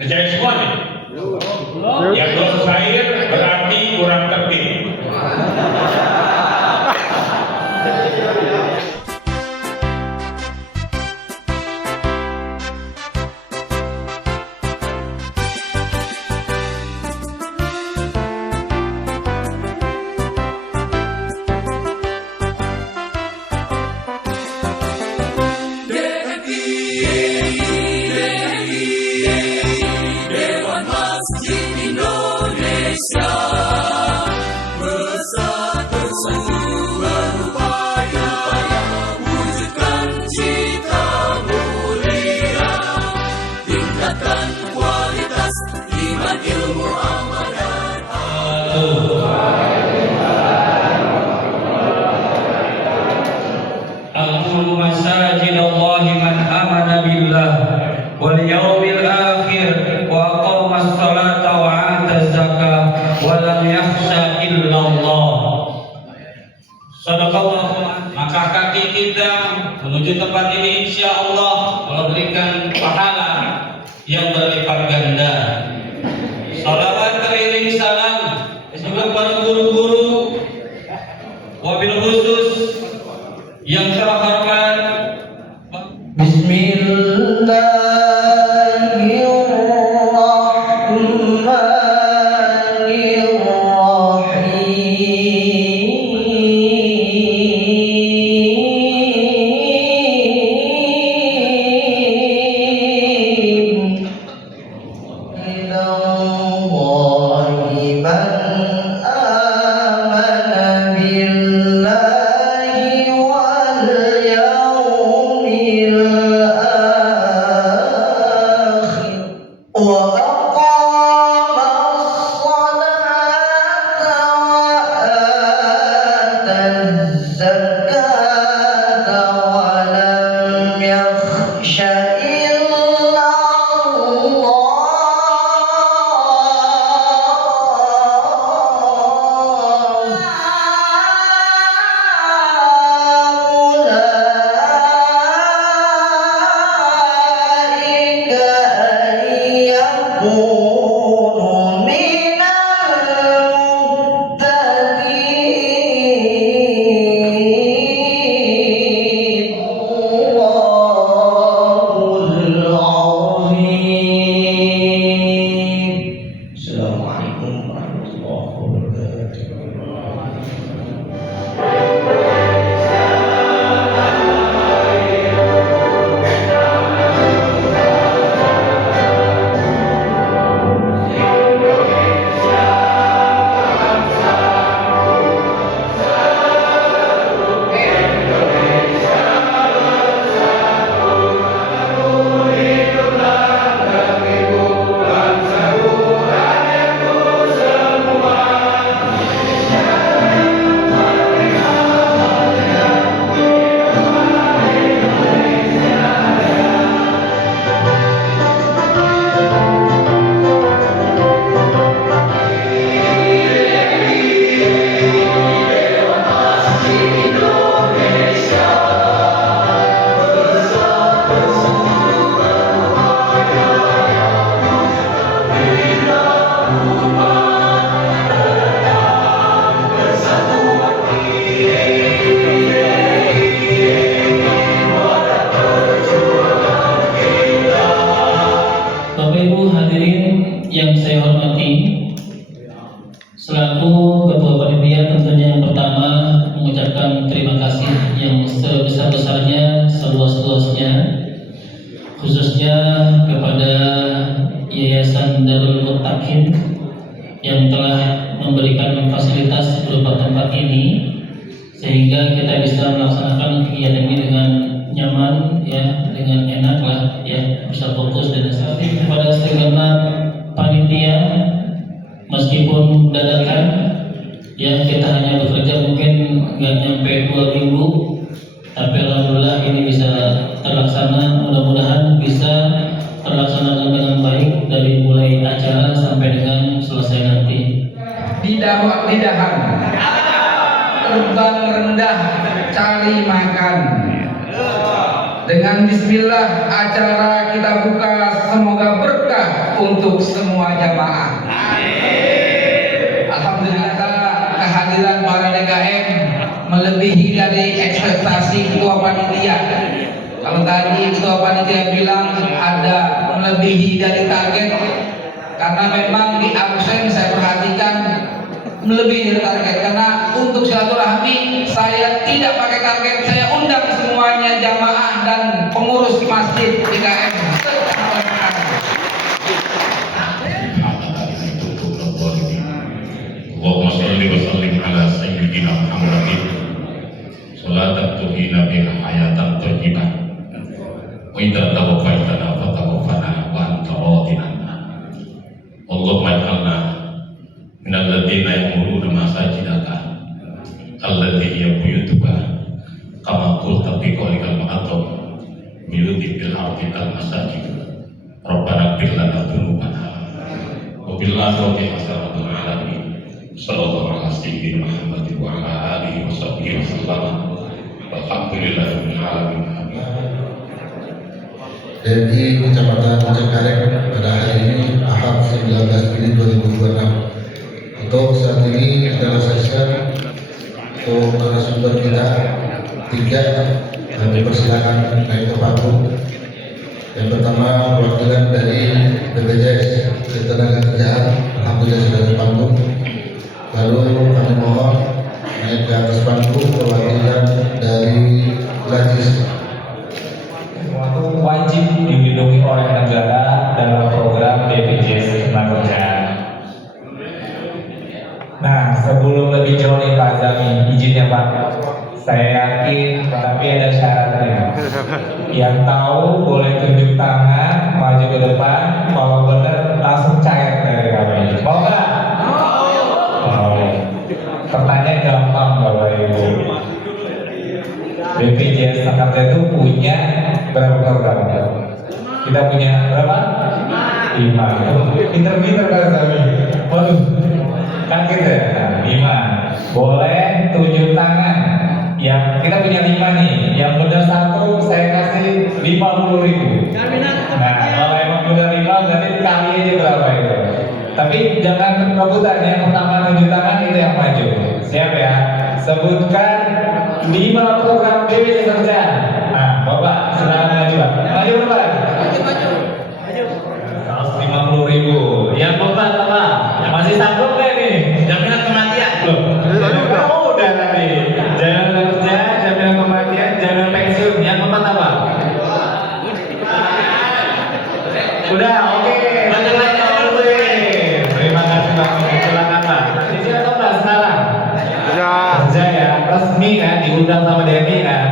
Ngejahit semua nih. Yang belum cair berarti kurang tertib. Masajidallahi man amana billah wal yawmil akhir wa aqama as-salata wa ata az-zakah wa lam yakhsha illallah. Sadaqallah. Maka kaki kita menuju tempat ini insyaallah memberikan pahala yang berlipat ganda. Salawat keliling salam juga para guru-guru, wabil khusus yang terhormat. Yang saya hormati selaku ketua panitia, tentunya yang pertama mengucapkan terima kasih yang sebesar-besarnya, seluas-luasnya, khususnya kepada Yayasan Darul Muttaqin yang telah memberikan fasilitas berupa tempat ini sehingga kita bisa melaksanakan kegiatan ini dengan nyaman, ya, dengan enak lah, ya, bisa fokus dan sebagainya. Kepada segenap panitia, meskipun dadakan, ya, kita hanya bekerja mungkin nggak nyampe 2 minggu, tapi alhamdulillah ini bisa terlaksana. Mudah-mudahan bisa terlaksana dengan baik dari mulai acara sampai dengan selesai nanti. Lidahan terbang rendah cari makan. Dengan bismillah acara kita buka, semoga berkah untuk semua jamaah. Alhamdulillah kehadiran para DKM melebihi dari ekspektasi ketua panitia. Kalau tadi ketua panitia bilang ada melebihi dari target, karena memang di absen saya perhatikan melebihi dari target. Karena untuk silaturahmi saya tidak pakai target, saya undang semuanya jamaah dan pengurus masjid DKM. Allahumma sholli wa sallim ala sayyidina Muhammadin sholatan tuhina biha hayatan thayyibah wa idza tawaffaitana fatawaffana wa anta radin anna. Allahumma ij'alna minal ladzina ya'muruna masajidaka allati hiya buyutuka kama qulta fi qawlikal mu'azzam buyuti bil ardi al masajid. Rabbana ighfir lana dzunubana wa bil akhirati hasanatan alamin. Sallallahu alaihi sayyidina Muhammad wa ala alihi wa sahbihi wasallam. Walhamdulillahirabbil alamin. Dari Kecamatan Cengkareng pada hari ini Ahad 19 Juli 2026. Untuk saat ini adalah session untuk narasumber kita 3. Kami persilakan naik ke panggung. Yang pertama perwakilan dari BPJS Ketenagakerjaan, alhamdulillah sudah di panggung. Lalu kami mohon naik ke atas panggung perwakilan dari Lajis. Wajib dilindungi oleh negara dalam program BPJS Ketenagakerjaan. Nah, sebelum lebih jauh nih Pak Zami, izinnya Pak, saya yakin tapi ada syaratnya. Yang tahu boleh tunjuk tangan, maju ke depan, kalau benar langsung cair dari kami. Mau nggak? Mau. Pertanyaan gampang Bapak Ibu. BPJS Ketenagakerjaan itu punya berapa program? Kita punya berapa? 5. Pinter-pinter kan kami. Waduh, kaget ya? Nah, 5. Boleh tunjuk tangan. Yang kita punya 5 nih. Yang benar 1 saya kasih 50.000. Nah, kalau emang benar 5 berarti kali aja berapa itu? Tapi jangan rebutan, yang pertama tunjuk tangan itu yang maju. Siap ya? Sebutkan 5 program BPJS Ketenagakerjaan. Nah, Bapak silakan maju Pak. Maju Bapak. Maju. 150.000. Yang keempat apa? Masih sanggup nggak nih? Jaminan kematian. Loh, udah tadi. Jaminan kerja, jaminan kematian, jaminan pensiun. Yang keempat apa? Udah, oke. Terima kasih Pak. Silakan Pak. Izin atau enggak sekarang? Kerja ya, resmi kan, diundang sama Denny kan.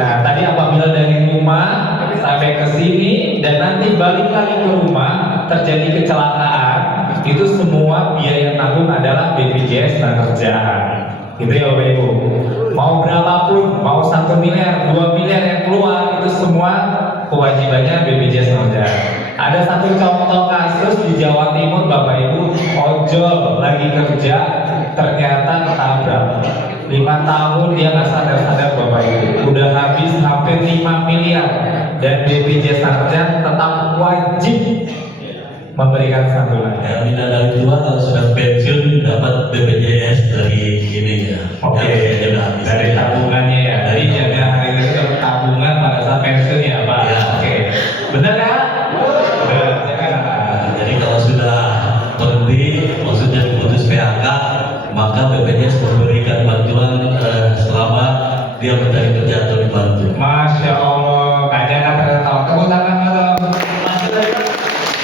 Nah, tadi apabila dari rumah sampai ke sini dan nanti balik lagi ke rumah terjadi kecelakaan, itu semua biaya yang tanggung adalah BPJS Ketenagakerjaan. Gitu ya Bapak Ibu. Mau berapapun, mau 1 miliar, 2 miliar yang keluar, itu semua kewajibannya BPJS Ketenagakerjaan. Ada satu contoh kasus di Jawa Timur Bapak Ibu, ojol lagi kerja ternyata ketabrak. 5 tahun dia nggak sadar-sadar Bapak Ibu, udah habis hampir 5 miliar, dan BPJS Ketenagakerjaan tetap wajib memberikan santunan. Jaminan dari tua kalau sudah pensiun dapat BPJS dari ini ya. Oke, dari tabungannya ya. Jadi jaga hari ini tabungan pada saat pensiun ya Pak. Ya. Oke, benar ya? Benar. Jadi kalau sudah berhenti, maksudnya putus PHK, maka BPJS memberikan bantuan selama dia mencari kerja atau dibantu. Masya Allah, kajian tertawa. Tepuk tangan dong.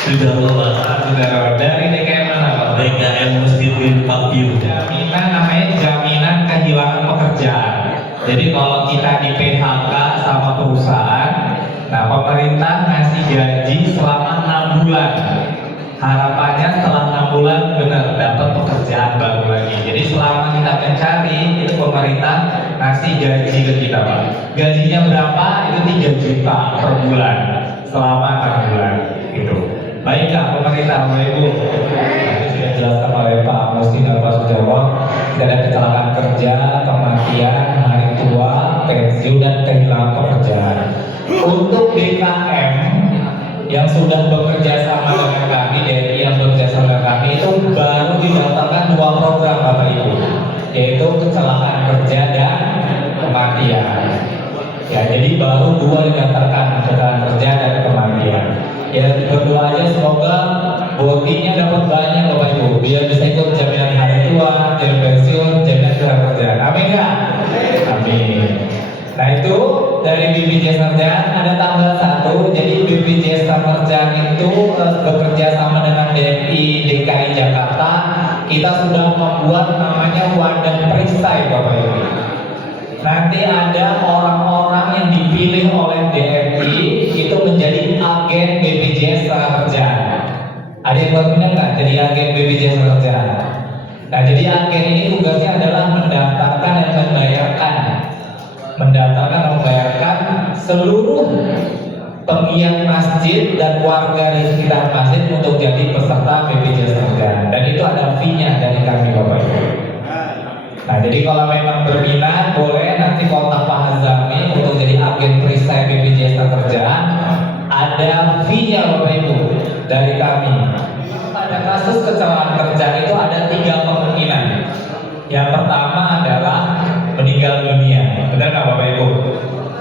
Sudah Bapak. Sudah. Dari DKM mana Pak? DKM Muslimin Pakyu. Jaminan namanya jaminan kehilangan pekerjaan. Jadi kalau kita di PHK sama perusahaan, nah pemerintah ngasih gaji selama 6 bulan. Harapannya setelah 6 bulan benar dapat pekerjaan baru lagi. Jadi selama kita mencari, itu pemerintah ngasih gaji ke kita Pak. Gajinya berapa? Itu 3 juta per bulan selama 6 bulan gitu. Baiklah pemerintah Bapak Ibu, tadi sudah dijelaskan oleh Pak Musti dan Pak Sujarwo, tidak ada kecelakaan kerja, kematian, hari tua, pensiun dan kehilangan pekerjaan. Untuk DKM yang sudah bekerja sama dengan kami yaitu kecelakaan kerja dan kematian. Ya, jadi baru 2 didaftarkan, kecelakaan kerja dan kematian. Ya, berdoa aja semoga botinya dapat banyak Bapak Ibu, biar bisa ikut jaminan hari tua, jaminan pensiun, jaminan kerjaan. Amin ya? Amin. Nah itu dari BPJS Sarjana ada tanggal 1. Jadi BPJS Sarjana itu bekerja sama dengan DMI DKI Jakarta. Kita sudah membuat namanya wadah perisai Bapak Ibu. Nanti ada orang-orang yang dipilih oleh DMI itu menjadi agen BPJS Sarjana. Ada yang berminat nggak jadi agen BPJS Sarjana? Nah jadi agen ini tugasnya adalah mendaftarkan dan membayarkan seluruh penggiat masjid dan warga di sekitar masjid untuk jadi peserta BPJS Sarjana. Dan itu ada fee-nya dari kami Bapak Ibu. Nah jadi kalau memang berminat boleh nanti kontak Pak Hazami untuk jadi agen perisai BPJS Sarjana. Ada fee-nya Bapak Ibu dari kami. Pada kasus kecelakaan kerja itu ada 3 kemungkinan. Yang pertama adalah meninggal dunia, benar nggak Bapak Ibu?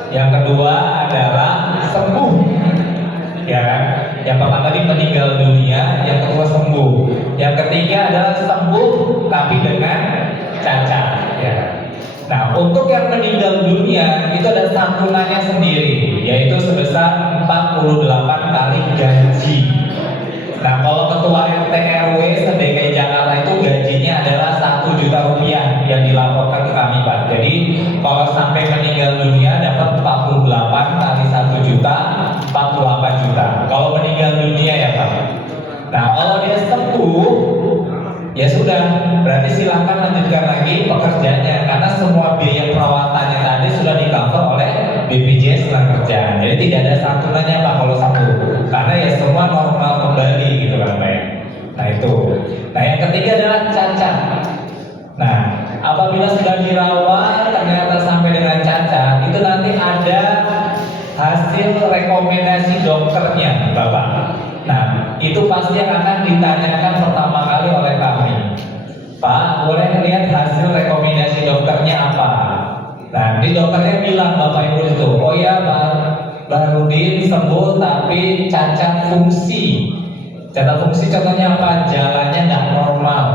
Yang kedua adalah sembuh, ya kan? Yang pertama tadi meninggal dunia, yang kedua sembuh, yang ketiga adalah sembuh tapi dengan cacat, ya. Nah, untuk yang meninggal dunia itu ada santunannya sendiri, yaitu sebesar 48 kali gaji. Nah, kalau ketua RT RW se-DKI Jakarta itu gajinya adalah 1 juta rupiah yang dilaporkan ke kami Pak. Jadi kalau sampai meninggal dunia dapat 48 kali 1 juta, 48 juta. Kalau meninggal dunia ya Pak. Nah, kalau dia sembuh ya sudah, berarti silahkan lanjutkan lagi pekerjaannya karena semua biaya perawatannya tadi sudah di-cover oleh BPJS Tenaga. Jadi tidak ada santunannya Pak kalau sembuh, karena ya semua normal kembali gitu kan Pak. Nah itu. Nah yang ketiga adalah cacat. Nah apabila sudah dirawat ternyata sampai dengan cacat, itu nanti ada hasil rekomendasi dokternya Bapak. Nah itu pasti akan ditanyakan pertama kali oleh kami. Pak, boleh lihat hasil rekomendasi dokternya apa? Nah, di dokternya bilang Bapak Ibu itu, oh ya Pak Rudin sembuh tapi cacat fungsi. Cacat fungsi contohnya apa? Jalannya nggak normal.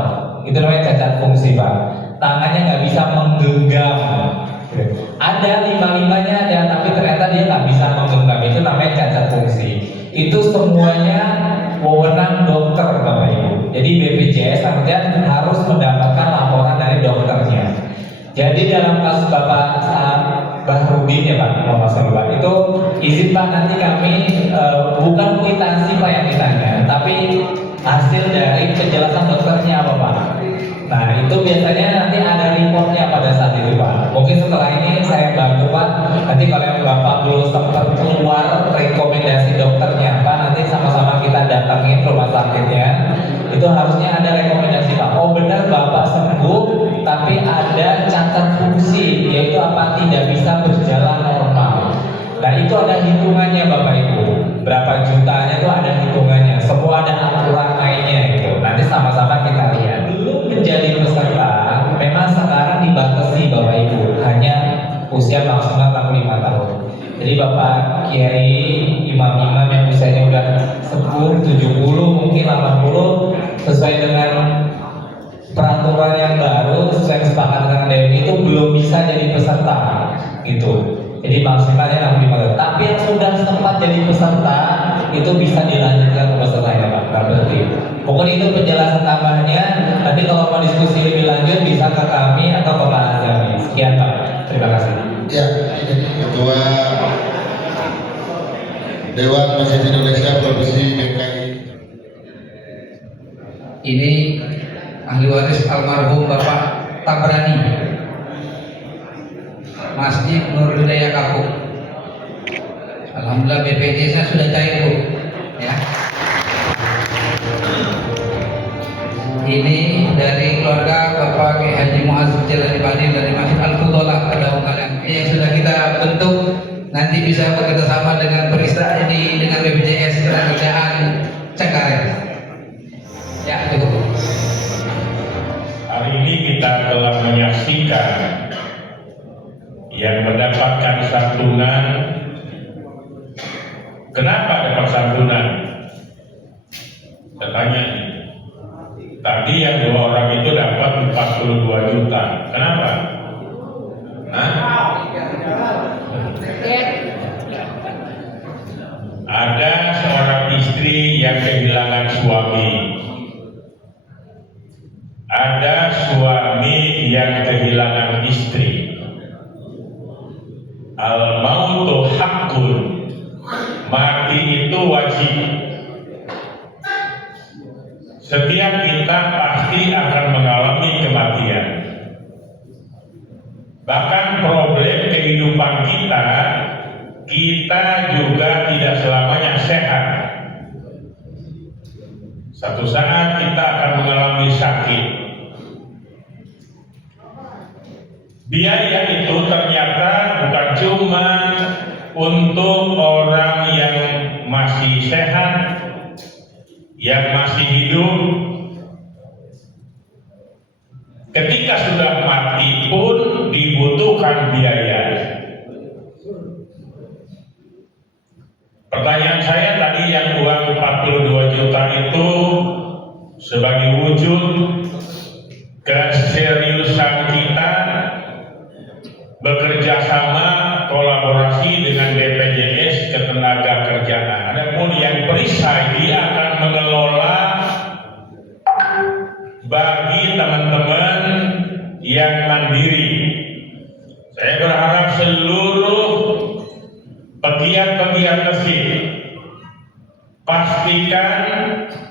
Itu namanya cacat fungsi Pak. Tangannya nggak bisa menggenggam. Ada 5-5-nya ada, tapi ternyata dia nggak bisa menggenggam. Itu namanya cacat fungsi. Itu semuanya wewenang dokter Bapak Ibu. Jadi BPJS Sarjana harus mendapatkan laporan dari dokternya. Jadi dalam kasus Bapak Bahrudin ya Pak, Pak itu izin Pak nanti kami bukan kwitansi Pak yang ditanya, tapi hasil dari penjelasan dokternya apa Pak. Nah itu biasanya nanti ada reportnya pada saat itu Pak. Mungkin setelah ini saya bantu Pak. Nanti kalau yang Bapak belum sempat keluar rekomendasi dokternya Pak, nanti sama-sama kita datangin rumah sakitnya. Itu harusnya ada rekomendasi Pak. Oh benar Bapak sembuh, tapi ada cacat fungsi, yaitu apa? Tidak bisa berjalan normal. Nah itu ada hitungannya Bapak Ibu. Berapa jutanya itu ada hitungannya. Semua ada aturan mainnya gitu. Nanti sama-sama kita lihat. Belum menjadi peserta, memang sekarang dibatasi Bapak Ibu, hanya usia maksimal 65 tahun. Jadi Bapak Kiai, imam-imam yang usianya udah 10, 70, mungkin 80, sesuai dengan peraturan yang baru, sesuai kesepakatan dengan DMI itu belum bisa jadi peserta gitu. Jadi maksimalnya 65 tahun. Tapi yang sudah sempat jadi peserta itu bisa dilanjutkan ke pesertanya Pak, nggak berhenti. Pokoknya itu penjelasan tambahannya. Nanti kalau mau diskusi lebih lanjut bisa ke kami atau ke Pak Azami. Sekian Pak, terima kasih. Ya, ini Ketua Dewan Masjid Indonesia Provinsi DKI. Ini ahli waris almarhum Bapak Tabrani, Masjid Nur Hidayah Kapuk. Alhamdulillah BPJS-nya sudah cair Bu. Ya. Ini dari keluarga Bapak Kiai Haji Muaz Jalani Badin dari Masjid Al-Fudolah Kedaung kalian yang sudah kita bentuk, nanti bisa bekerja sama dengan perista ini dengan BPJS Ketenagakerjaan Cengkareng. Ya, itu. Hari ini kita telah menyaksikan yang mendapatkan santunan. Kenapa dapat santunan? Tertanya. Tadi yang 2 orang itu dapat 42 juta. Kenapa? Ada seorang istri yang kehilangan suami. Ada suami yang kehilangan istri. Al-mautu haqqun. Mati itu wajib. Setiap kita pasti akan mengalami kematian. Bahkan problem kehidupan kita juga tidak selamanya sehat. Satu saat kita akan mengalami sakit. Biaya itu ternyata bukan cuma untuk orang yang masih sehat, yang masih hidup. Ketika sudah mati pun dibutuhkan biaya. Pertanyaan saya tadi, yang uang 42 juta itu sebagai wujud keseriusan kita bekerja sama, kolaborasi dengan BPJS Ketenagakerjaan. Adapun yang perisai, dia akan mengelola bagi teman-teman yang mandiri. Saya berharap seluruh pegiat-pegiat mesin pastikan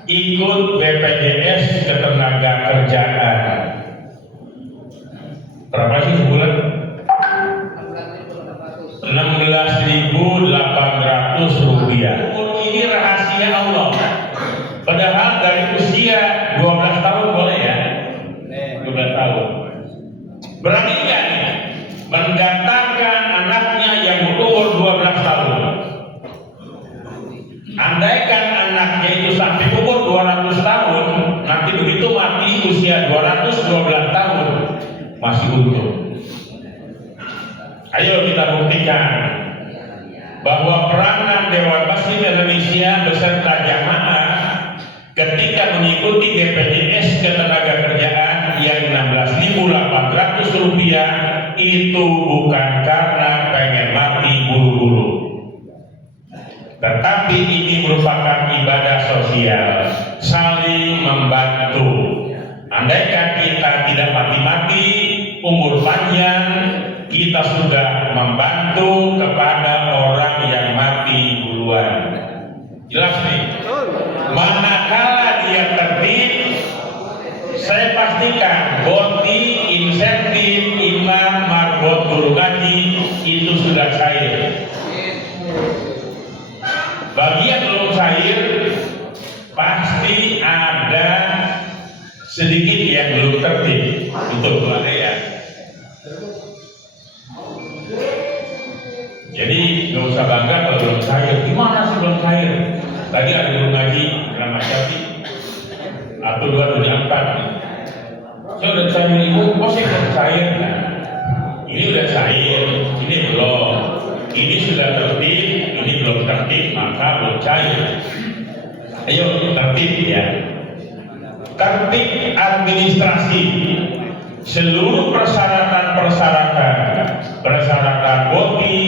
ikut BPJS Ketenagakerjaan. Berapa sih sebulan? 16.800 rupiah. Ini rahasia Allah. Padahal dari usia 12 tahun boleh ya? 12 tahun. Berani nggak mendaftarkan anaknya yang berumur 12 tahun? Andaikan anaknya itu sampai umur 200 tahun, nanti begitu mati usia 212 tahun, masih untung. Ayo kita buktikan bahwa peranan Dewan Masjid Indonesia beserta jamaah ketika mengikuti BPJS Ketenagakerjaan yang 16.800 rupiah itu bukan karena pengen mati buru-buru, tetapi ini merupakan ibadah sosial, saling membantu. Andaikan kita tidak mati-mati, umur panjang, kita sudah membantu kepada orang yang mati duluan. Jelas nih? Manakala dia tertib, saya pastikan boti, insentif, imam, marbot, guru ngaji itu sudah cair. Bagi yang belum cair, pasti ada sedikit yang belum tertib. Itu ada ya. Jadi nggak usah bangga kalau belum cair. Gimana sih belum cair? Tadi ada guru ngaji Keramat Jati atau 274. Saya udah cair ibu, masih belum cair. Nah, ini udah cair, ini belum. Ini sudah tertib, ini belum tertib, maka belum cair. Ayo tertib ya. Tertib administrasi. Seluruh persyaratan boti,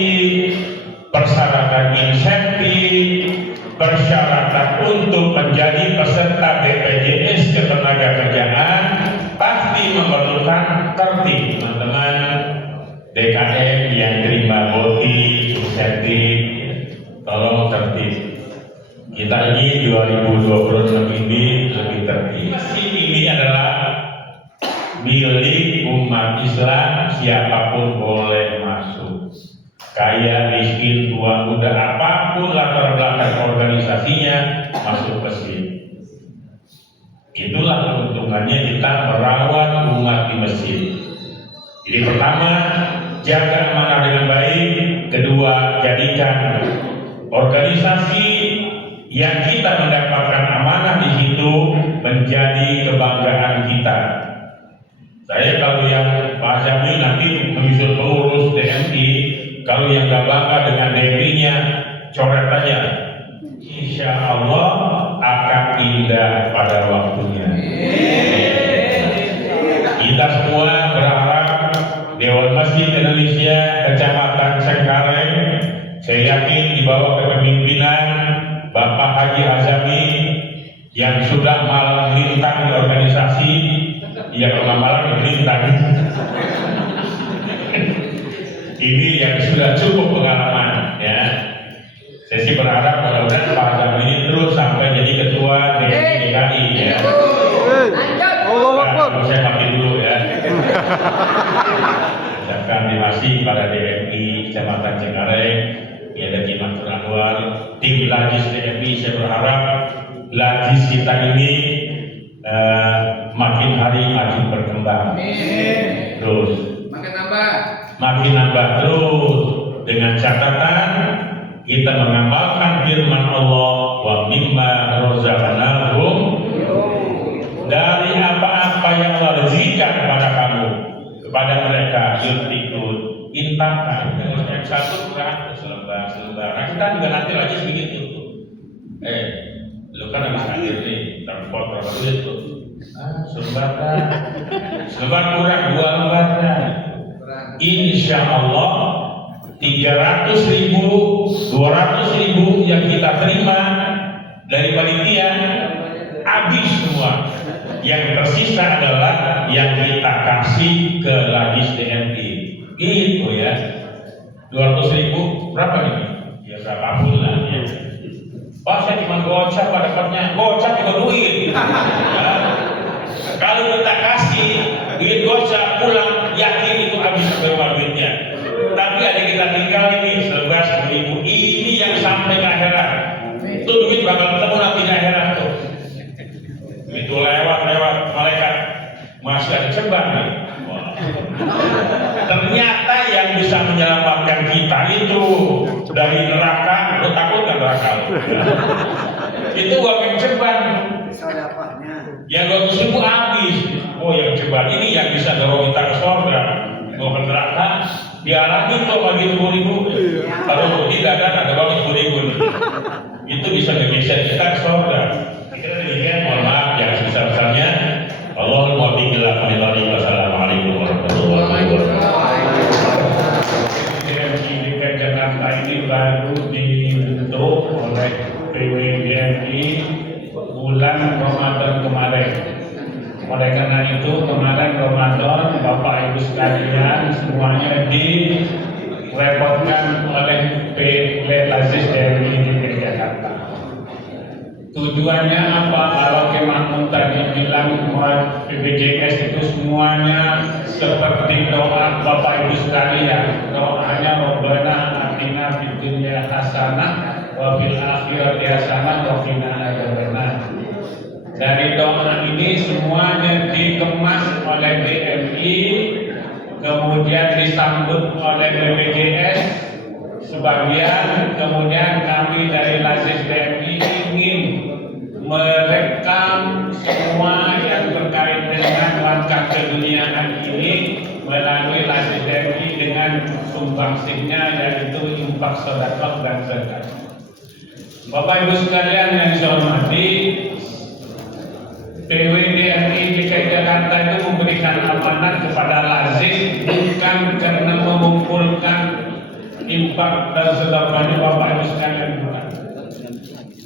persyaratan insentif, persyaratan untuk menjadi peserta BPJS Ketenagakerjaan pasti memerlukan tertib. Teman-teman DKM yang terima boti, insentif, tolong tertib. Kita ingin 2026 ini lebih tertib. Ini adalah milik umat Islam, siapapun boleh masuk. Kaya, miskin, tua, muda, apapun latar belakang organisasinya, masuk masjid. Itulah keuntungannya kita merawat umat di masjid. Jadi pertama, jaga amanah dengan baik. Kedua, jadikan organisasi yang kita mendapatkan amanah di situ menjadi kebanggaan kita. Saya kalau yang Pak Jamil nanti menyusun pengurus DMI, kalau yang gak bangga dengan DMI-nya, coret aja. Insya Allah akan indah pada waktunya. Kita semua berharap Dewan Masjid Indonesia Kecamatan Cengkareng, saya yakin di bawah kepemimpinan Bapak Haji Azami yang sudah malang melintang di organisasi, yang malang melintang. Ini yang sudah cukup pengalaman, ya. Saya sih berharap mudah-mudahan Pak Azami ini terus sampai jadi ketua DKI, ya. Nah, saya mati dulu, ya. Ucapkan terima kasih pada DMI Kecamatan Cengkareng, ya, ada Kimatur Anwar, tim Lajis DMI. Saya berharap Lajis kita ini makin hari makin berkembang, terus makin nambah terus, dengan catatan kita mengamalkan firman Allah, wa mimma razaqnahum, dari apa-apa yang Allah rezekikan kepada kamu, kepada mereka, yunfikun, infakkan. Yang satu kurang selembar. Nah, kita juga nanti lagi begitu. Lu kan habis hadir nih, transport berapa duit tuh? Selembar kurang, 2 lembar. Insya Allah 300.000, 200.000 yang kita terima dari panitia habis semua. Yang tersisa adalah yang kita kasih ke Lajis DMI. Gitu ya. 200.000 berapa nih? Ya berapa bulan ya. Pak, saya cuma gocap pada dapatnya. Gocap juga duit. Kalau kita kasih duit gocap pulang, yakin itu habis berapa duitnya. Tapi ada kita tinggal ini 11.000. Ini yang sampai ke akhirat. Itu duit bakal ketemu nanti di akhirat tuh. Itu lewat malaikat masih ada ceban nih. Ternyata yang bisa menyelamatkan kita itu dari neraka. Lo takut kan neraka? Itu uang yang ceban. Yang 200.000 habis. Oh, yang ceban ini yang bisa dorong kita ke surga. Mau ke neraka, dia lagi tuh bagi 10.000. Kalau tidak ada bagi 10.000. Itu bisa ngegeser kita ke surga. Kira demikian, mohon maaf yang sebesar-besarnya. Allahumma muwaffiq ila aqwamit thoriq. Wassalamualaikum warahmatullahi wabarakatuh. DMI Jakarta ini baru dibentuk oleh PWDMI bulan Ramadan kemarin. Oleh karena itu kemarin Ramadan Bapak Ibu sekalian semuanya direpotkan oleh Lajis DMI Jakarta. Tujuannya apa? Kalau Kemakmum tadi bilang BPJS itu semuanya seperti doa Bapak Ibu sekalian. Doanya Rabbana atina fid dunya hasanah wa fil akhirati hasanah wa qina adzabannar. Dari doa ini semuanya dikemas oleh DMI, kemudian disambut oleh BPJS sebagian, kemudian kami dari Lajis DMI ingin merekam semua yang terkait dengan langkah keduniaan ini melalui Lajis DMI dengan sumbangsihnya, yaitu infak, sedekah dan zakat. Bapak Ibu sekalian yang saya hormati, PWDMI DKI Jakarta itu memberikan amanat kepada Lajis bukan karena mengumpulkan infak dan sedekahnya Bapak Ibu sekalian, bukan.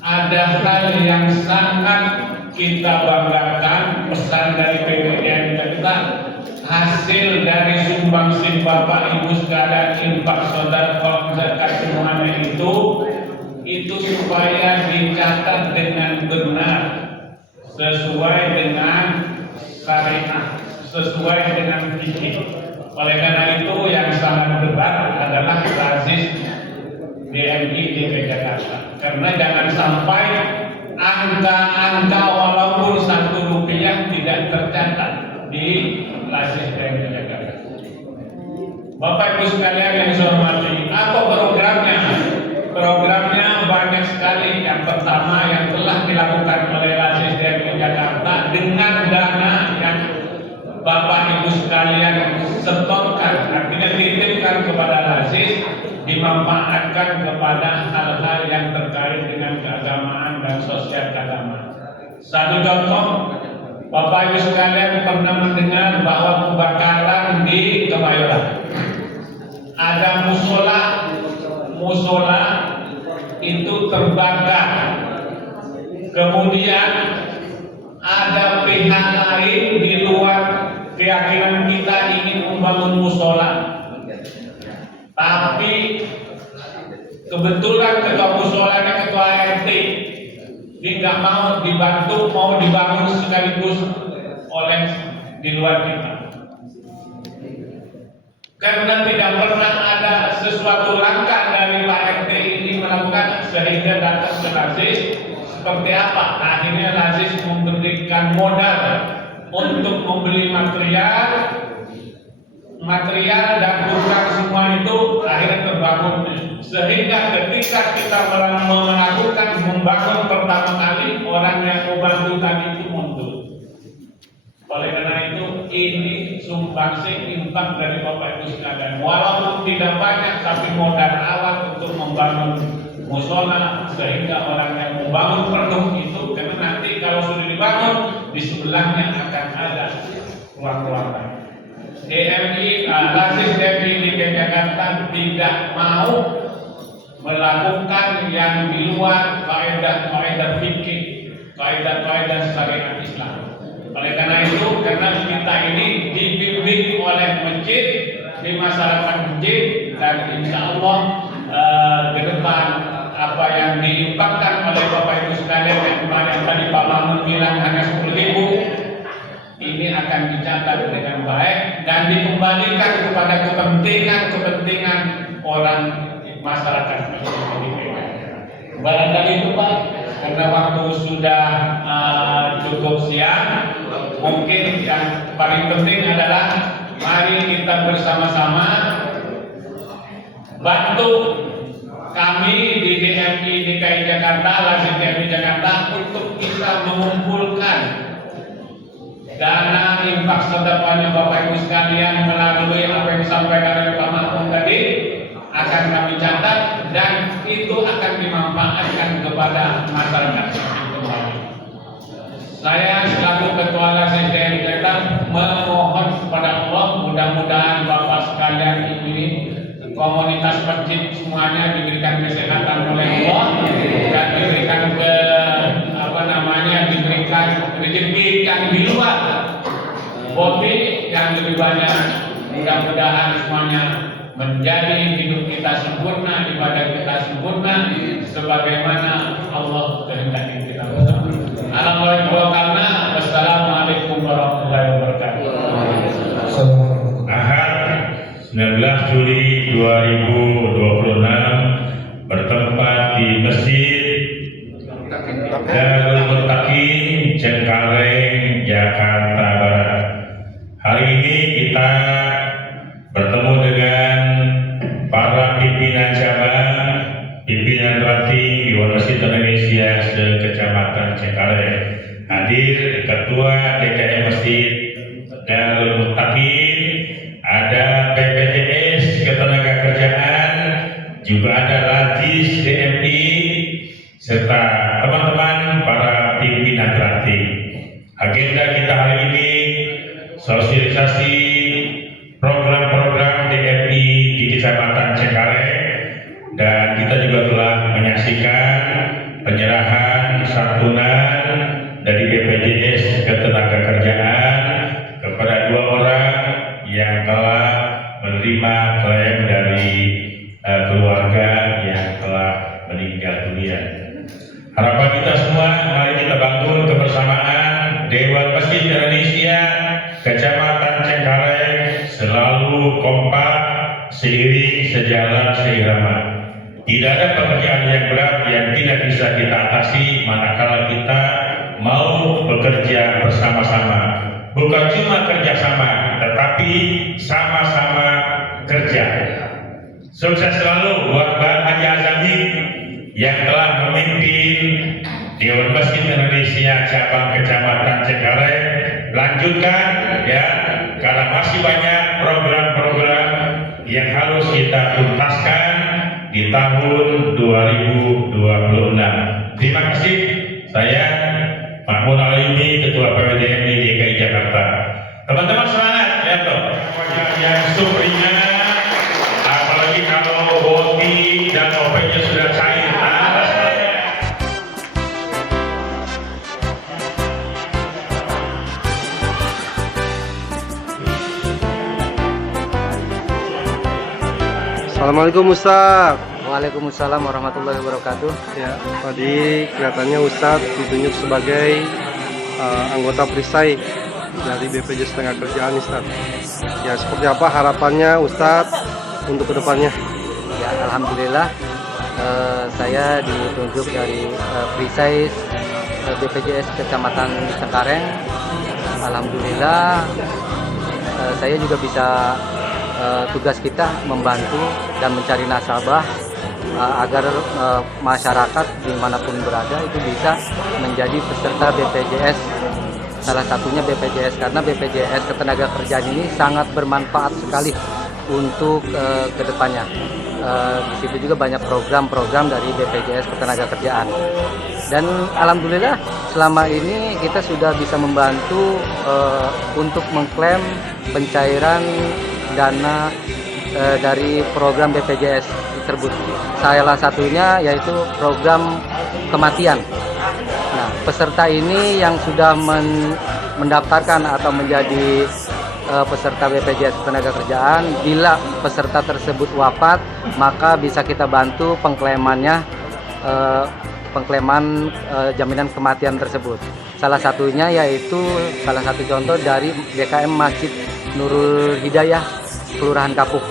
Ada hal yang sangat kita banggakan, pesan dari PWDMI kita, hasil dari sumbangsih Bapak Ibu sekalian, infak, sedekah, zakat semuanya itu supaya dicatat dengan benar, sesuai dengan syariat, sesuai dengan fikih. Oleh karena itu yang sangat berat adalah Lajis DMI DKI Jakarta. Karena jangan sampai angka-angka walaupun 1 rupiah tidak tercatat di Lajis DMI Jakarta. Bapak Ibu sekalian yang saya hormati, apa programnya? Programnya banyak sekali. Yang pertama yang telah dilakukan oleh Lajis DMI Jakarta dengan dana yang Bapak Ibu setorkan, artinya titipkan kepada Lazis, dimanfaatkan kepada hal-hal yang terkait dengan keagamaan dan sosial keagamaan. Satu contoh, Bapak Ibu sekalian pernah mendengar bahwa kebakaran di Kemayoran. Ada musola itu terbakar. Kemudian ada pihak lain di luar keyakinan kita ingin membangun musola. Tapi kebetulan ketua musolanya ketua RT, dia nggak mau dibantu, mau dibangun sekaligus oleh di luar kita. Karena tidak pernah ada sesuatu langkah dari Pak RT ini melakukan sehingga datang ke Lazis. Seperti apa? Akhirnya Lazis memberikan modal untuk membeli material dan program semua itu akhirnya terbangun. Sehingga ketika kita melakukan membangun pertama kali, orang yang membantu tadi itu mundur. Oleh karena itu ini sumbangsih infak dari Bapak Ibu sekalian. Walaupun tidak banyak, tapi modal awal untuk membangun musola sehingga orang yang membangun penuh itu, karena nanti kalau sudah dibangun di sebelahnya akan ada ruang-ruangan. DMI, Lazis DMI di Jakarta tidak mau melakukan yang di luar kaidah fikih, kaidah syariat Islam. Oleh karena itu, karena kita ini dibimbing oleh masjid, di masyarakat masjid, dan insya Allah ke depan apa yang diimpakkan oleh Bapak Ibu sekalian yang kemarin tadi Pak Mamun bilang hanya 10.000, ini akan dicatat dengan baik dan dikembalikan kepada kepentingan orang masyarakat. Barangkali itu Pak, karena waktu sudah cukup siang, mungkin yang paling penting adalah mari kita bersama-sama bantu kami di DMI DKI Jakarta, Lazis DMI Jakarta untuk bisa mengumpulkan dana infak sedekahnya Bapak Ibu sekalian melalui apa yang disampaikan oleh Pak Mahfud tadi akan kami catat dan itu akan dimanfaatkan kepada masyarakat. Saya selaku Ketua Lazis DMI Jakarta memohon kepada Allah mudah-mudahan Bapak sekalian ini komunitas masjid semuanya diberikan kesehatan oleh Allah dan diberikan diberikan rezeki yang di luar hobi yang lebih banyak. Mudah-mudahan semuanya menjadi hidup kita sempurna, ibadah kita sempurna sebagaimana Allah kehendaki kita bersama. Assalamualaikum warahmatullahi wabarakatuh. Assalamualaikum. 19 Juli 2026 bertempat di Masjid Darul Muttaqin Cengkareng, Jakarta Barat. Hari ini kita bertemu dengan para pimpinan cabang, pimpinan ranting Dewan Masjid Indonesia se-Kecamatan Cengkareng. Hadir Ketua DKM Masjid Darul Muttaqin, ada BPJS Ketenagakerjaan, juga ada Lazis DMI, serta teman-teman para pimpinan ranting. Agenda kita hari ini sosialisasi program-program DMI di Kecamatan Cengkareng, dan kita juga telah menyaksikan penyerahan santunan dari BPJS Ketenagakerjaan kepada 2 orang yang telah menerima klaim dari keluarga yang telah meninggal dunia. Harapan kita semua, mari kita bangun kebersamaan Dewan Masjid Indonesia Kecamatan Cengkareng selalu kompak, seiring, sejalan, seirama. Tidak ada pekerjaan yang berat yang tidak bisa kita atasi manakala kita mau bekerja bersama-sama. Bukan cuma kerjasama, tetapi sama-sama kerja. Sukses selalu buat Pak Haji Azami yang telah memimpin Dewan Masjid Indonesia cabang Kecamatan Cengkareng. Lanjutkan ya, karena masih banyak program-program yang harus kita tuntaskan di tahun 2026. Terima kasih. Saya Pak Munalimi, Ketua PWDMI DKI Jakarta. Teman-teman semangat ya toh. Wajah yang sumringah, apalagi kalau boti dan topengnya sudah cair. Assalamualaikum Ustaz. Waalaikumsalam warahmatullahi wabarakatuh. Ya, tadi kelihatannya Ustaz ditunjuk sebagai anggota perisai dari BPJS Ketenagakerjaan Ustaz. Ya, seperti apa harapannya Ustaz untuk kedepannya? Ya, alhamdulillah saya ditunjuk dari perisai BPJS Kecamatan Cengkareng. Alhamdulillah saya juga bisa tugas kita membantu dan mencari nasabah agar masyarakat dimanapun berada itu bisa menjadi peserta BPJS. Salah satunya BPJS, karena BPJS Ketenagakerjaan ini sangat bermanfaat sekali untuk kedepannya. Di situ juga banyak program-program dari BPJS Ketenagakerjaan. Dan alhamdulillah selama ini kita sudah bisa membantu untuk mengklaim pencairan dana dari program BPJS tersebut. Salah satunya yaitu program kematian. Nah, peserta ini yang sudah mendaftarkan atau menjadi peserta BPJS Ketenagakerjaan, bila peserta tersebut wafat, maka bisa kita bantu pengklaimannya, pengklaiman jaminan kematian tersebut. Salah satunya yaitu salah satu contoh dari DKM Masjid Nurul Hidayah, Kelurahan Kapuk.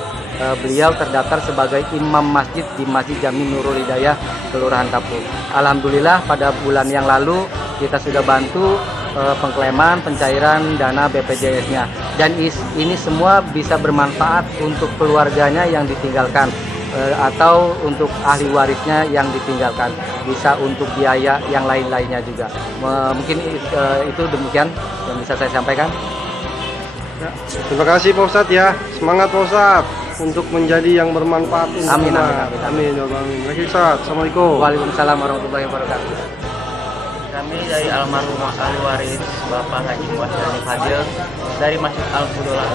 Beliau terdaftar sebagai imam masjid di Masjid Jami Nurul Hidayah, Kelurahan Kapuk. Alhamdulillah pada bulan yang lalu kita sudah bantu pengklaiman pencairan dana BPJS-nya, dan ini semua bisa bermanfaat untuk keluarganya yang ditinggalkan atau untuk ahli warisnya yang ditinggalkan, bisa untuk biaya yang lain-lainnya juga. Mungkin itu demikian yang bisa saya sampaikan. Ya, terima kasih Pak Ustadz ya. Semangat Pak Ustadz untuk menjadi yang bermanfaat. Amin, amin. amin. Amin. Terima kasih Ustadz. Assalamualaikum. Waalaikumsalam warahmatullahi wabarakatuh. Kami dari almarhum ahli waris Bapak Haji Muhammad Fadil dari Masjid Al-Fudolah,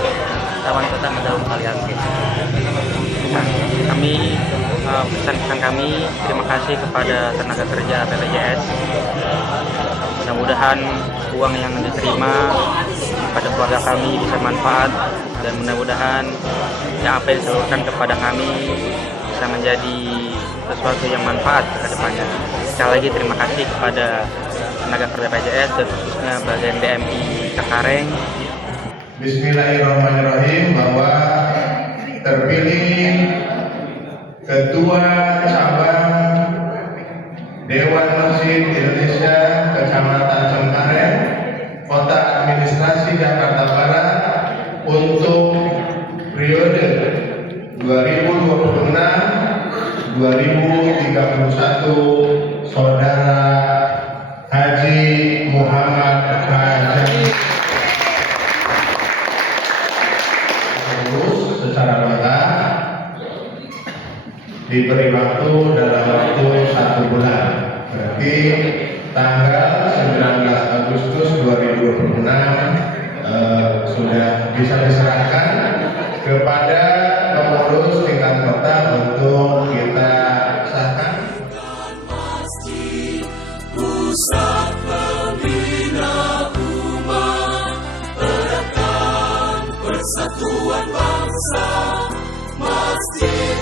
Taman Kota Medaung Kaliangke. Kami pesan-pesan kami terima kasih kepada tenaga kerja BPJS. Mudah-mudahan uang yang diterima pada keluarga kami bisa manfaat, dan mudah-mudahan yang apa yang disalurkan kepada kami bisa menjadi sesuatu yang manfaat ke depannya. Sekali lagi terima kasih kepada tenaga kerja BPJS dan khususnya bagian DMI Cengkareng. Bismillahirrahmanirrahim, bahwa terpilih Ketua Cabang Dewan Masjid Indonesia Kecamatan Cengkareng, Kota Administrasi Jakarta Barat untuk periode 2026-2031 Saudara Haji Muhammad Haji lulus secara matang, diberi waktu dalam waktu 1 bulan, berarti tanggal 19 Agustus 2026 sudah bisa diserahkan kepada pengurus tingkat kota untuk kita sahkan. Pusat pembina umat, perekam persatuan bangsa, Masjid